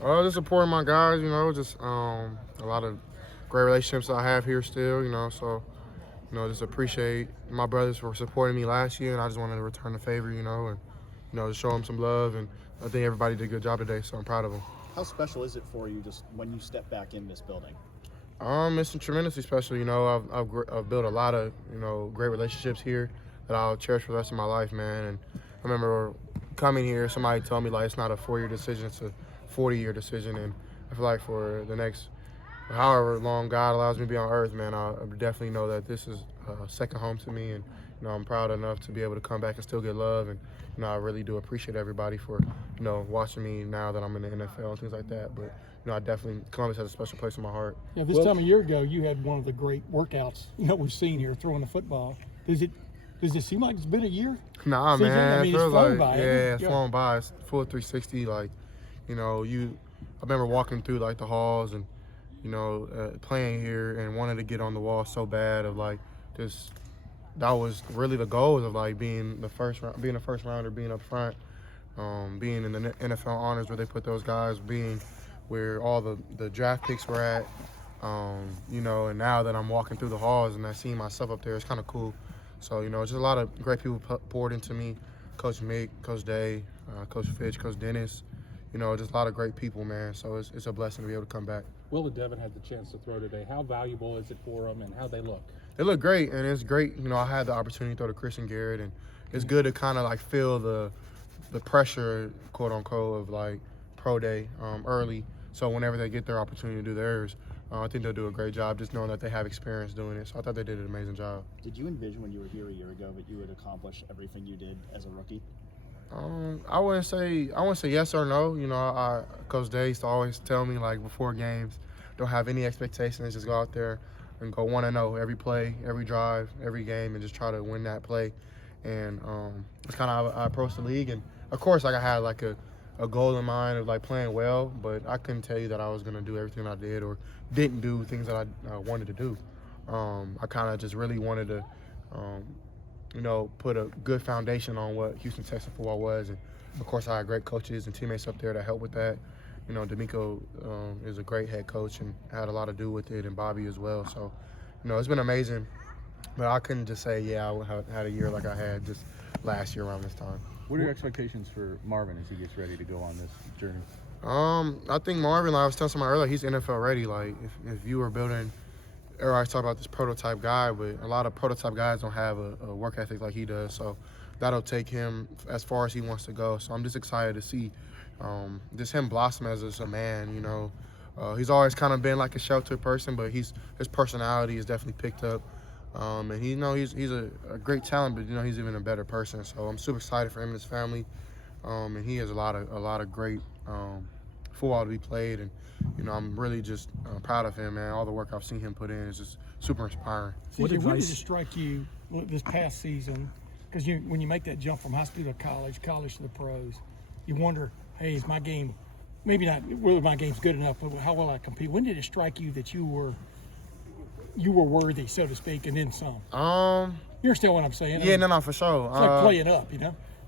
Just supporting my guys, just a lot of great relationships I have here still, so just appreciate my brothers for supporting me last year, and I just wanted to return the favor, and just show them some love, and I think everybody did a good job today, so I'm proud of them. How special is it for you just when you step back in this building? It's tremendously special. I've built a lot of great relationships here that I'll cherish for the rest of my life, man. And I remember coming here, somebody told me like it's not a 4-year decision, it's a 40-year decision, and I feel like for the next however long God allows me to be on earth, man, I definitely know that this is a second home to me, and I'm proud enough to be able to come back and still get love, and I really do appreciate everybody for watching me now that I'm in the NFL and things like that. But I definitely Columbus has a special place in my heart. Yeah, this time a year ago, you had one of the great workouts we've seen here throwing the football. Does it seem like it's been a year? Nah, season? man, I mean, it feels like it's flown by. It's full 360. Like, I remember walking through like the halls and playing here and wanted to get on the wall so bad of like this. That was really the goals of like being the first rounder, being up front, being in the NFL honors where they put those guys, being where all the draft picks were at, and now that I'm walking through the halls and I see myself up there, it's kind of cool. So, just a lot of great people poured into me, Coach Mick, Coach Day, Coach Fitch, Coach Dennis, just a lot of great people, man. So it's a blessing to be able to come back. Will and Devin had the chance to throw today. How valuable is it for them, and how they look? They look great, and it's great. I had the opportunity to throw to Christian Garrett, and it's good to kind of like feel the pressure, quote unquote, of like pro day early. So whenever they get their opportunity to do theirs, I think they'll do a great job just knowing that they have experience doing it. So I thought they did an amazing job. Did you envision when you were here a year ago that you would accomplish everything you did as a rookie? I wouldn't say yes or no. Coach Day used to always tell me like before games, don't have any expectations, just go out there and go 1-0 every play, every drive, every game, and just try to win that play. And it's kind of how I approached the league. And of course, like I had like a goal in mind of like playing well, but I couldn't tell you that I was gonna do everything I did or didn't do things that I wanted to do. I kind of just really wanted to, put a good foundation on what Houston Texans football was. And of course, I had great coaches and teammates up there that helped with that. D'Amico is a great head coach and had a lot to do with it, and Bobby as well. So, it's been amazing. But I couldn't just say, yeah, I had a year like I had just last year around this time. What are your expectations for Marvin as he gets ready to go on this journey? I think Marvin, like I was telling somebody earlier, he's NFL ready. Like if you were building, everybody's talking about this prototype guy, but a lot of prototype guys don't have a work ethic like he does. So that'll take him as far as he wants to go. So I'm just excited to see just him blossom as a man. He's always kind of been like a sheltered person, but his personality is definitely picked up. And he's a great talent, but he's even a better person. So I'm super excited for him and his family. And he has a lot of great football to be played, and I'm really just proud of him, man. All the work I've seen him put in is just super inspiring. CJ, when did it strike you this past season? Because when you make that jump from high school to college to the pros, you wonder, hey, is my game maybe not whether my game's good enough, but how will I compete? When did it strike you that you were worthy, so to speak, and then some? You understand what I'm saying? Yeah, no, for sure. It's like playing up,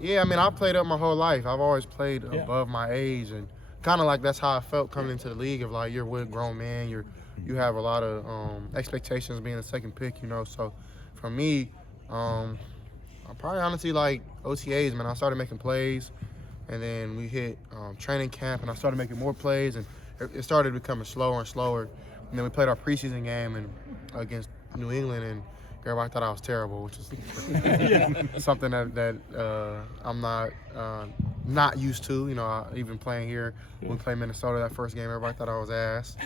Yeah, I mean, I've played up my whole life. I've always played above my age, and kind of like that's how I felt coming into the league. Of like, you're with a grown man, you have a lot of expectations being a second pick, So for me, I probably honestly like OTAs, man. I started making plays, and then we hit training camp, and I started making more plays, and it started becoming slower and slower. And then we played our preseason game against New England, and everybody thought I was terrible, which is something that I'm not used to. Even playing here, when we played Minnesota that first game, everybody thought I was ass.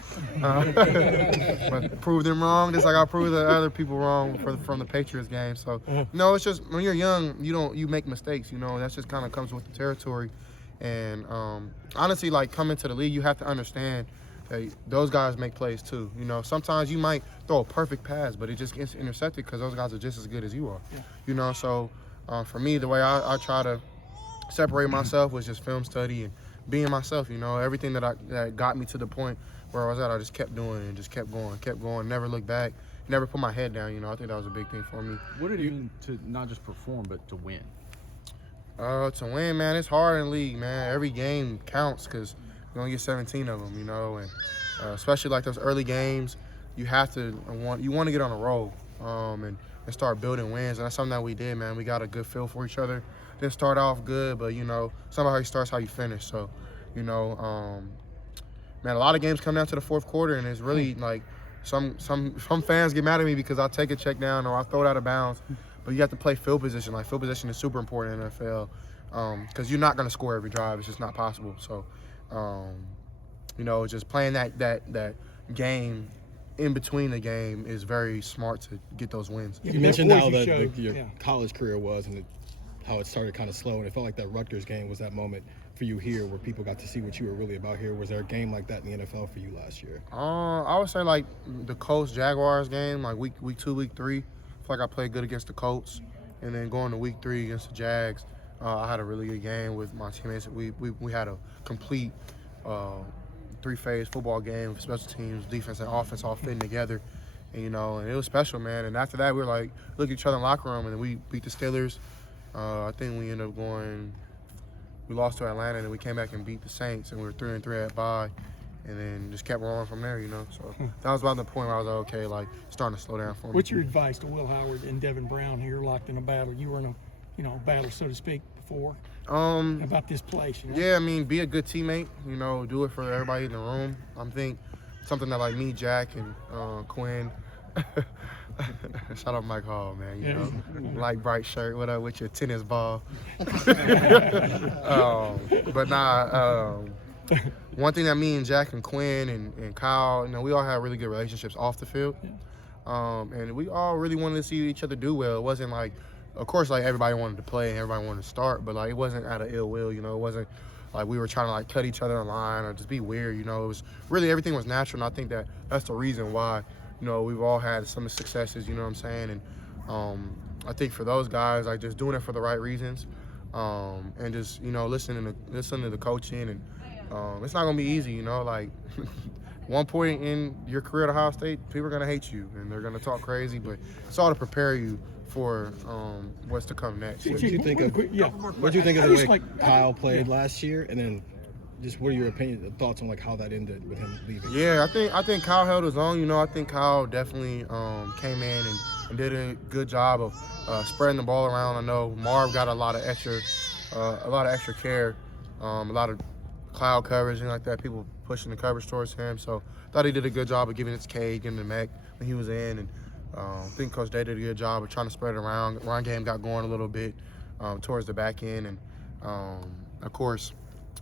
But proved them wrong, just like I proved the other people wrong from the Patriots game. So, it's just when you're young, you make mistakes. That's just kind of comes with the territory. And honestly, like coming to the league, you have to understand. Hey, those guys make plays too. Sometimes you might throw a perfect pass, but it just gets intercepted because those guys are just as good as you are. Yeah. So for me, the way I try to separate myself was just film study and being myself. Everything that got me to the point where I was at, I just kept doing and just kept going, never looked back, never put my head down. I think that was a big thing for me. What did it mean to not just perform, but to win? To win, man, it's hard in the league, man. Every game counts because You only get 17 of them, you know, and especially like those early games, you want to get on a roll and start building wins, and that's something that we did, man. We got a good feel for each other. Didn't start off good, but you know, somehow you starts how you finish. So, you know, man, a lot of games come down to the fourth quarter, and it's really like some fans get mad at me because I take a check down or I throw it out of bounds, but you have to play field position. Like field position is super important in the NFL because you're not going to score every drive. It's just not possible. So, you know, just playing that game in between the game is very smart to get those wins. You mentioned how your college career was and how it started kind of slow, and it felt like that Rutgers game was that moment for you here where people got to see what you were really about here. Was there a game like that in the NFL for you last year? I would say like the Colts-Jaguars game, like week 2, week 3. I feel like I played good against the Colts, and then going to week 3 against the Jags, I had a really good game with my teammates. We had a complete 3-phase football game with special teams, defense, and offense all fitting together. And, you know, and it was special, man. And after that, we were like, look at each other in the locker room, and then we beat the Steelers. I think we ended up we lost to Atlanta, and then we came back and beat the Saints, and we were 3-3 at bye, and then just kept rolling from there, you know. So that was about the point where I was like, okay, like starting to slow down for me. What's your advice to Will Howard and Devin Brown here, locked in a battle? You were in a, battle, so to speak, before. About this place, you know? Yeah, I mean, be a good teammate. You know, do it for everybody in the room. I think something that like me, Jack, and Quinn. Shout out Mike Hall, man. You know, light bright shirt. What up with your tennis ball? But nah. One thing that me and Jack and Quinn and Kyle, you know, we all have really good relationships off the field, and we all really wanted to see each other do well. It wasn't like, of course, like everybody wanted to play and everybody wanted to start, but like it wasn't out of ill will. You know, it wasn't like we were trying to like cut each other in line or just be weird. You know, it was really everything was natural, and I think that's the reason why. You know, we've all had some successes, you know what I'm saying? And I think for those guys, like just doing it for the right reasons and just, you know, listening to the coaching. And it's not going to be easy, you know? Like, one point in your career at Ohio State, people are going to hate you and they're going to talk crazy, but it's all to prepare you for what's to come next. What do you think of the way Kyle played last year, and then just what are your thoughts on like how that ended with him leaving? Yeah, I think Kyle held his own. You know, I think Kyle definitely came in and did a good job of spreading the ball around. I know Marv got a lot of extra care, a lot of cloud coverage and like that. People pushing the coverage towards him. So I thought he did a good job of giving it to Cade, giving the Mac when he was in, and I think Coach Day did a good job of trying to spread it around. Run game got going a little bit towards the back end, and of course.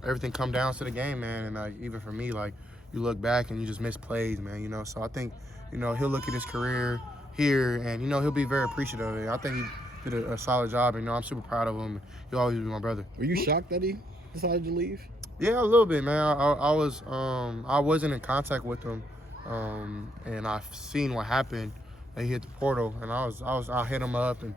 Everything come down to the game, man, and like even for me, like you look back and you just miss plays, man, you know. So I think, you know, he'll look at his career here and, you know, he'll be very appreciative of it. I think he did a solid job, and, you know, I'm super proud of him. He'll always be my brother. Were you shocked that he decided to leave? Yeah, a little bit, man. I wasn't in contact with him, and I've seen what happened. He hit the portal, and I hit him up, and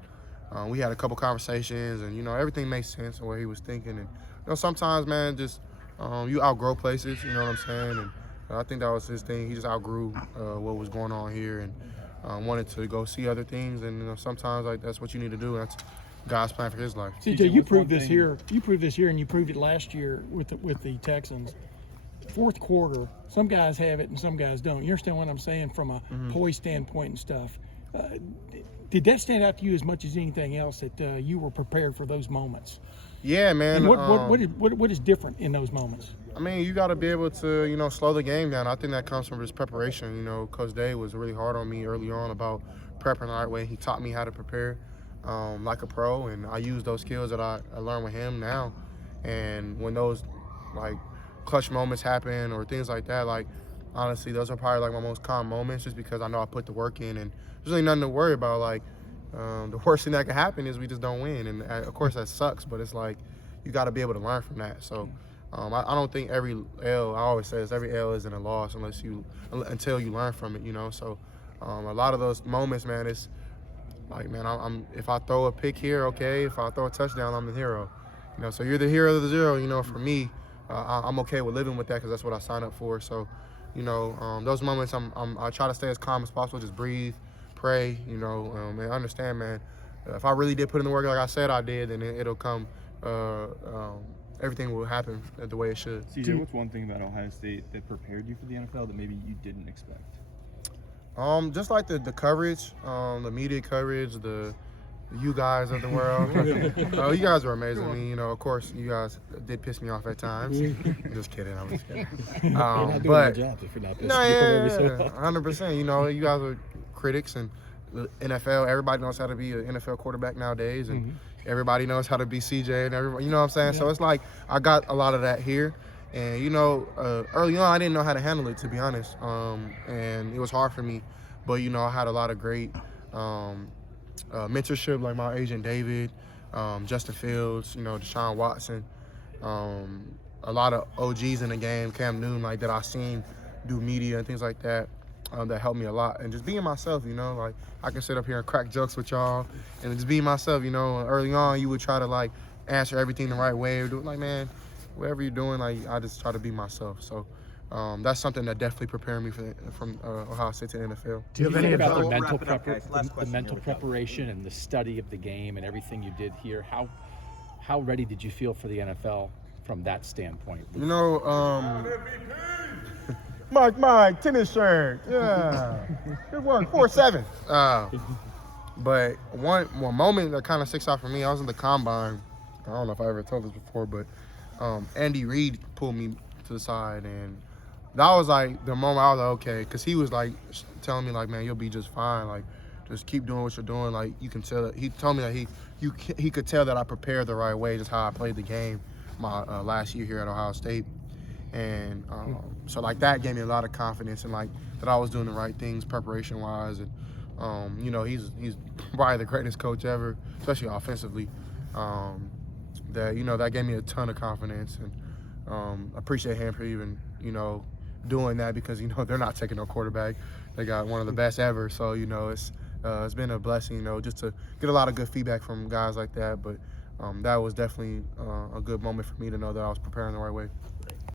we had a couple conversations, and, you know, everything made sense of what he was thinking. And you know, sometimes, man, just you outgrow places, you know what I'm saying? And I think that was his thing. He just outgrew what was going on here and wanted to go see other things. And you know, sometimes like that's what you need to do. And that's God's plan for his life. CJ, you proved this here. You proved this here, and you proved it last year with the Texans. Fourth quarter, some guys have it and some guys don't. You understand what I'm saying from a poise standpoint and stuff. Did that stand out to you as much as anything else that you were prepared for those moments? Yeah, man. And what is different in those moments? I mean, you got to be able to, you know, slow the game down. I think that comes from his preparation. You know, Coach Day was really hard on me early on about prepping the right way. He taught me how to prepare like a pro, and I use those skills that I learned with him now. And when those, like, clutch moments happen or things like that, like, honestly, those are probably, like, my most calm moments just because I know I put the work in, and there's really nothing to worry about. Like, the worst thing that can happen is we just don't win, and of course that sucks, but it's like you got to be able to learn from that. So I don't think every L, I always say this, every L isn't a loss until you learn from it, you know. So a lot of those moments, man, it's like, man, if I throw a pick here, okay, if I throw a touchdown, I'm the hero, you know. So you're the hero of the zero, you know. For me, I'm okay with living with that because that's what I signed up for. So, you know, those moments, I try to stay as calm as possible, just breathe, pray, you know, and understand, man, if I really did put in the work like I said I did, then it'll come everything will happen the way it should. CJ, what's one thing about Ohio State that prepared you for the NFL that maybe you didn't expect? Just like the coverage, the media coverage, you guys of the world. You guys were amazing. I mean, of course, you guys did piss me off at times. Just kidding. I'm just kidding. You're not doing But your jobs if you're not pissing no, people off every so often. 100%. You guys are critics, and the NFL. Everybody knows how to be an NFL quarterback nowadays, and everybody knows how to be CJ, and everybody. You know what I'm saying? So it's like I got a lot of that here. And, early on, I didn't know how to handle it, to be honest. And it was hard for me. But, I had a lot of great mentorship, like my agent David, Justin Fields, Deshaun Watson, a lot of OGs in the game, Cam Newton, like that I seen do media and things like that, that helped me a lot. And just being myself, like I can sit up here and crack jokes with y'all and just being myself, Early on, you would try to, like, answer everything the right way or do it like, man, whatever you're doing, like, I just try to be myself. So that's something that definitely prepared me from Ohio State to the NFL. Do you think about the mental, the mental preparation and the study of the game and everything you did here? How ready did you feel for the NFL from that standpoint? Mike, tennis shirt, yeah, good work, 4-7. But one moment that kind of sticks out for me, I was in the combine. I don't know if I ever told this before, but Andy Reid pulled me to the side, and that was like the moment I was like, okay, because he was like telling me like, man, you'll be just fine. Like, just keep doing what you're doing. Like, you can tell that he told me that he could tell that I prepared the right way, just how I played the game my last year here at Ohio State, and so like that gave me a lot of confidence and like that I was doing the right things preparation wise, and he's probably the greatest coach ever, especially offensively. That gave me a ton of confidence, and appreciate him for even doing that, because they're not taking no quarterback. They got one of the best ever, so it's been a blessing, just to get a lot of good feedback from guys like that. But that was definitely a good moment for me to know that I was preparing the right way.